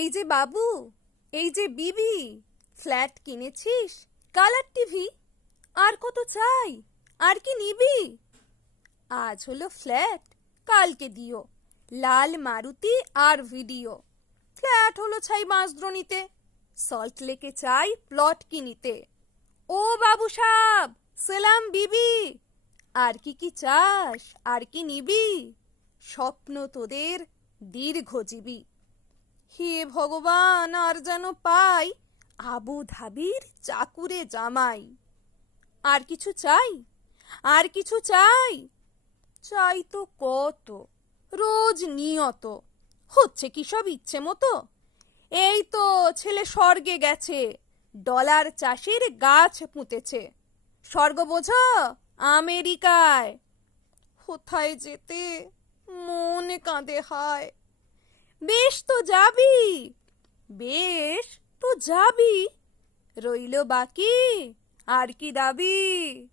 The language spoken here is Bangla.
এই যে বাবু, এই যে বিবি, ফ্ল্যাট কিনেছিস? Colour TV? আর কত চাই? আর কি নিবি? আজ হলো ফ্ল্যাট, কালকে দিও। লাল মারুতি আর ভিডিও। ফ্ল্যাট হলো ছাই বাঁশদ্রোণীতে সল্ট লেকে চাই প্লট কিনিতে। ও বাবু সাব, সেলাম বিবি। আর কি কি চাস, আর কি নিবি? স্বপ্ন তোদের দীর্ঘজীবী। হে ভগবান, আর যেন পাই আবু ধাবির চাকুরে জামাই। আর কিছু চাই? আর কিছু চাই? চাই তো কত? রোজ নিয়ত। হচ্ছে কি সব ইচ্ছে মতো? এই তো ছেলে স্বর্গে গেছে, ডলার চাষের গাছ পুঁতেছে। স্বর্গ বোঝ, আমেরিকায়। কোথায় যেতে মনে কাঁদে হায়। তো যাবি। বেশ তো যাবি। রইল বাকি আর কি দাবি?